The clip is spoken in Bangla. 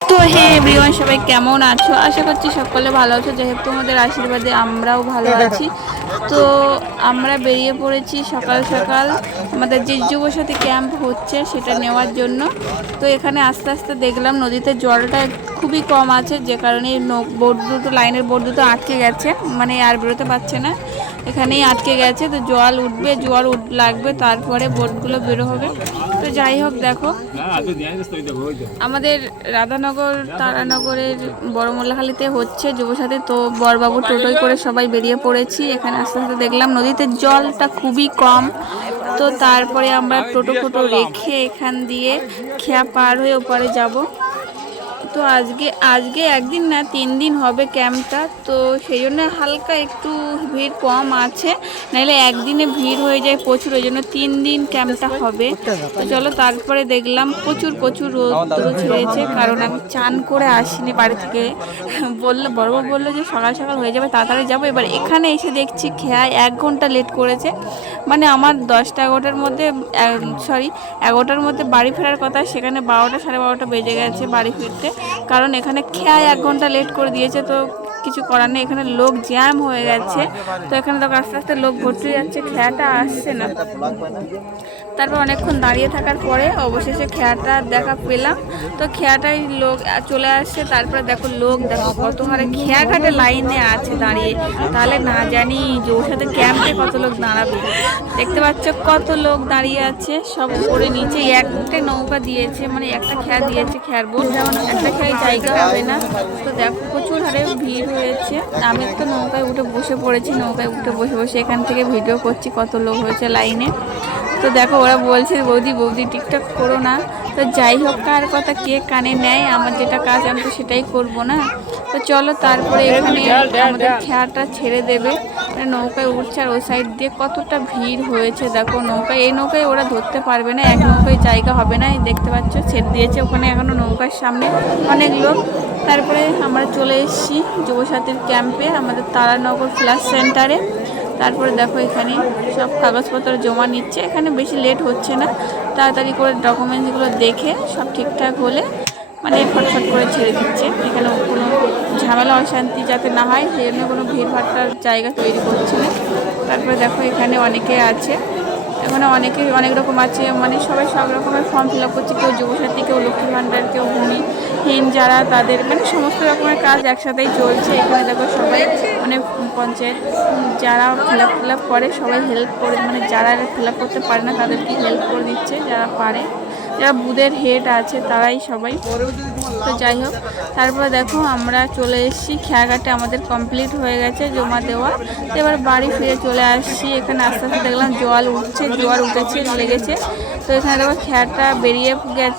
তো হে এভরিওয়ান, সবাই কেমন আছো? আশা করছি সকলে ভালো আছো। যাই হোক, তোমাদের আশীর্বাদে আমরাও ভালো আছি। তো আমরা বেরিয়ে পড়েছি সকাল সকাল আমাদের যে যুবসাথী ক্যাম্প হচ্ছে সেটা নেওয়ার জন্য। তো এখানে আস্তে আস্তে দেখলাম নদীতে জলটা খুবই কম আছে, যে কারণে বোট দুটো, লাইনের বোট দুটো আটকে গেছে, মানে আর বেরোতে পারছে না, এখানেই আটকে গেছে। তো জল উঠবে, জোয়ার লাগবে, তারপরে বোটগুলো বেরো হবে। তো যাই হোক, দেখো আমাদের রাধানগর তারানগরের বড় মোল্লাখালীতে হচ্ছে যুবসাথী। তো বরবাবু টোটোয় করে সবাই বেরিয়ে পড়েছি। এখানে আস্তে আস্তে দেখলাম নদীতে জলটা খুবই কম। তো তারপরে আমরা টোটো ফোটো রেখে এখান দিয়ে খেয়া পার হয়ে ওপারে যাব। তো আজকে একদিন না 3 দিন হবে ক্যাম্পটা, তো সেই জন্য হালকা একটু ভিড় কম আছে, নাহলে একদিনে ভিড় হয়ে যায় প্রচুর, ওই জন্য 3 দিন ক্যাম্পটা হবে। তো চলো, তারপরে দেখলাম প্রচুর রোদ ছেড়েছে, কারণ আমি চান করে আসিনি বাড়ি থেকে। বড়বাবু বললো যে সকাল সকাল হয়ে যাবে, তাড়াতাড়ি যাবো। এবার এখানে এসে দেখছি খেয়ায় 1 ঘন্টা লেট করেছে। মানে আমার 10টা 11টার মধ্যে, 11টার মধ্যে বাড়ি ফেরার কথা, সেখানে 12টা 12:30 বেজে গেছে বাড়ি ফিরতে। কারণ এখানে খেয়ায় 1 ঘন্টা লেট করে দিয়েছে। তো কিছু করার নেই, এখানে লোক জ্যাম হয়ে গেছে। তো এখানে তো আস্তে আস্তে লোক ভর্তি যাচ্ছে, খেয়াটা আসছে না। তারপর অনেকক্ষণ দাঁড়িয়ে থাকার পরে অবশেষে খেয়াটা দেখা পেলাম। তো খেয়াটাই লোক চলে আসছে। তারপরে দেখো কত হারে খেয়া ঘাটে লাইনে আছে দাঁড়িয়ে, তাহলে না জানি যৌসাথে ক্যাম্পে কত লোক দাঁড়াবে। দেখতে পাচ্ছ কত লোক দাঁড়িয়ে আছে, সব উপরে নিচে। একটা নৌকা দিয়েছে, মানে একটা খেয়া দিয়েছে, খেয়ার বোট, একটা খেয়ায় জায়গা হবে না। তো দেখো প্রচুর হারে ভিড় হয়েছে। আমি তো নৌকায় উঠে বসে পড়েছি, নৌকায় উঠে বসে এখান থেকে ভিডিও করছি কত লোক হয়েছে লাইনে। তো দেখো ওরা বলছে বৌদি টিকটক করো না। তো যাই হোক, কার কথা কে কানে নেয়, আমার যেটা কাজ আমি তো সেটাই করবো না। তো চলো, তারপরে এখানে আমাদের খেয়াটা ছেড়ে দেবে, নৌকায় উঠছে। আর ওই সাইড দিয়ে কতটা ভিড় হয়েছে দেখো। এই নৌকায় ওরা ধরতে পারবে না, এক নৌকায় জায়গা হবে না। দেখতে পাচ্ছ ছেড়ে দিয়েছে ওখানে, এখনো নৌকার সামনে অনেক লোক। তারপরে আমরা চলে এসেছি যুবসাথীর ক্যাম্পে, আমাদের তারানগর ফ্ল্যাশ সেন্টারে। তারপরে দেখো এখানে সব কাগজপত্র জমা নিচ্ছে, এখানে বেশি লেট হচ্ছে না, তাড়াতাড়ি করে ডকুমেন্টসগুলো দেখে সব ঠিকঠাক হলে মানে ফটফট করে ছেড়ে দিচ্ছে। এখানে কোনো ঝামেলা অশান্তি যাতে না হয়, সেই জন্য কোনো ভিড়ভাট্টার জায়গা তৈরি করছে না। তারপরে দেখো এখানে অনেকে আছে, এখানে অনেক রকম আছে, মানে সবাই সব রকমের ফর্ম ফিল আপ করছে। কেউ যুবসাথী, কেউ লক্ষ্মী ভাণ্ডার, কেউ ভূমিহীন যারা, তাদের মানে সমস্ত রকমের কাজ একসাথেই চলছে। এখানে দেখো সবাই মানে পঞ্চায়েত যারা ফিল আপ করে সবাই হেল্প করে, মানে যারা ফিল আপ করতে পারে না তাদেরকে হেল্প করে দিচ্ছে, যারা পারে, যারা বুথের হেড আছে তারাই সবাই। তো যাই হোক, তারপরে দেখো আমরা চলে এসেছি খেয়াঘাটে, আমাদের কমপ্লিট হয়ে গেছে জমা দেওয়া। এবার বাড়ি ফিরে চলে আসছি। এখানে আস্তে আস্তে দেখলাম জোয়ার উঠেছে, লেগেছে। তো এখানে দেখো খেয়াটা বেরিয়ে গেছে।